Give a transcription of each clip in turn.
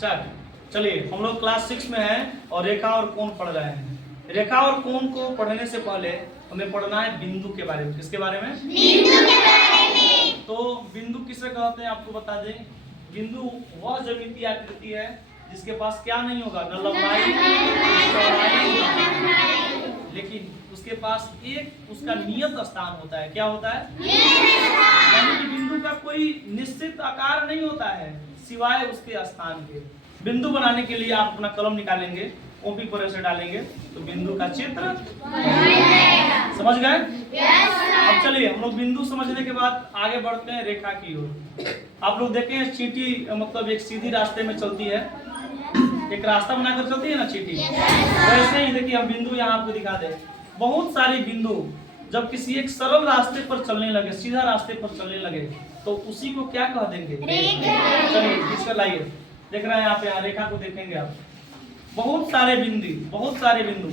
Start. चलिए, हम लोग क्लास 6 में हैं और रेखा और कोण पढ़ रहे हैं। रेखा और कोण को पढ़ने से पहले हमें पढ़ना है बिंदु के बारे में। किसके बारे में? बिंदु के बारे में। तो बिंदु किसे कहते हैं आपको बता दें। बिंदु वह ज्यामितीय आकृति है जिसके पास क्या नहीं होगा, न लंबाई न चौड़ाई, लेकिन उसके पास एक उसका नियत स्थान होता है। क्या होता है? यानी कि बिंदु का कोई निश्चित आकार नहीं होता है सिवाय उसके स्थान के। बिंदु बनाने के लिए आप अपना कलम निकालेंगे, कॉपी पर ऐसे डालेंगे तो बिंदु का चित्र समझ गए? अब चलिए, हम लोग बिंदु समझने के बाद आगे बढ़ते हैं रेखा की ओर। आप लोग देखें, चींटी मतलब एक सीधी रास्ते में चलती है, एक रास्ता बनाकर चलती है ना चींटी, वैसे ही देखिए हम बिंदु यहाँ आपको दिखा दें। बहुत सारे बिंदु जब किसी एक सरल रास्ते पर चलने लगे, सीधा रास्ते पर चलने लगे, तो उसी को क्या कह देंगे? चलिए इसका लाइए, देख रहे हैं आप यहाँ रेखा को देखेंगे आप। बहुत सारे बिंदु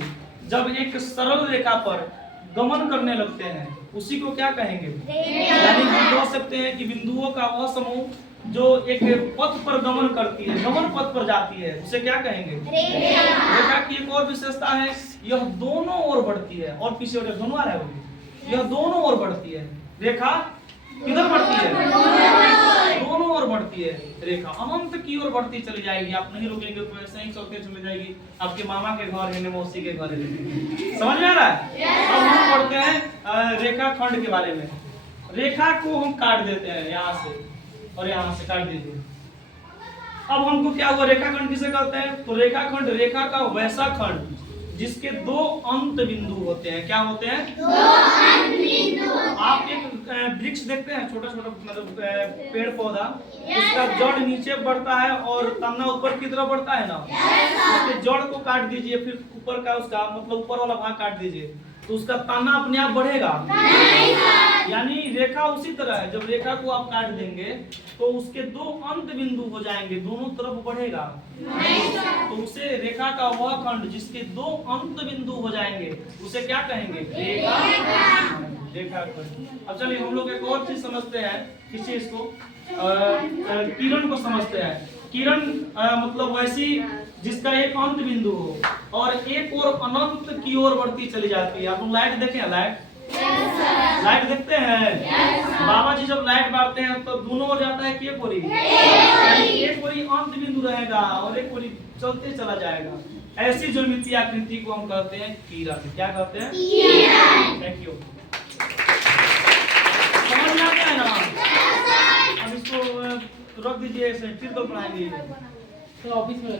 जब एक सरल रेखा पर गमन करने लगते हैं उसी को क्या कहेंगे? यानी हम कह सकते हैं कि बिंदुओं का वह समूह जो एक पथ पर गमन करती है, गमन पथ पर जाती है, उसे क्या कहेंगे? रेखा की एक और विशेषता है, यह दोनों ओर बढ़ती है। और पीछे दोनों आ रहा है, यह दोनों ओर बढ़ती है। रेखा किधर बढ़ती है? दोनों ओर बढ़ती है। रेखा अनंत की ओर बढ़ती चली जाएगी। आप नहीं रुकेंगे तो ऐसे ही चलते चले जाएगी। आपके मामा के घर है, मौसी के घर है। समझ में आ रहा है? अब हम पढ़ते हैं रेखा खंड के बारे में। रेखा को हम काट देते हैं यहाँ से और यहाँ से काट दीजिए। अब हमको क्या हुआ, रेखा खंड किसे कहते हैं? तो रेखा खंड रेखा का वैसा खंड जिसके दो अंत बिंदु होते हैं। क्या होते हैं? दो अंत बिंदु। आप एक वृक्ष देखते हैं, छोटा छोटा मतलब पेड़ पौधा, उसका जड़ नीचे बढ़ता है और तना ऊपर की तरफ बढ़ता है ना, उसके जड़ को काट दीजिए, फिर ऊपर का उसका मतलब ऊपर वाला भाग काट दीजिए, तो उसका तना अपने आप बढ़ेगा? यानी रेखा उसी तरह है, जब रेखा को आप काट देंगे तो उसके दो अंत बिंदु हो जाएंगे, दोनों तरफ बढ़ेगा, तो उसे रेखा का वह खंड जिसके दो अंत बिंदु हो जाएंगे उसे क्या कहेंगे? रेखा खंड। अब चलिए हम लोग एक और चीज समझते हैं, किस चीज को? किरण को समझते हैं। किरण मतलब वैसी जिसका एक अंत बिंदु हो और एक और अनंत की ओर बढ़ती चली जाती है। आप लोग लाइट देखें, लाइट देखते हैं? बाबा जी जब लाइट बांटते हैं तो दोनों ओर जाता है कि एक ओरी? एक ओरी अंत बिंदु रहेगा और एक ओरी चलते चला जाएगा। ऐसी ज्यामितीय आकृति को हम कहते हैं किरण। क्या कहते हैं? Thank you. समझ में आता है ना? अब इसको रख दीजिए, फिर कल पढ़ाएंगे। तो ऑफिस में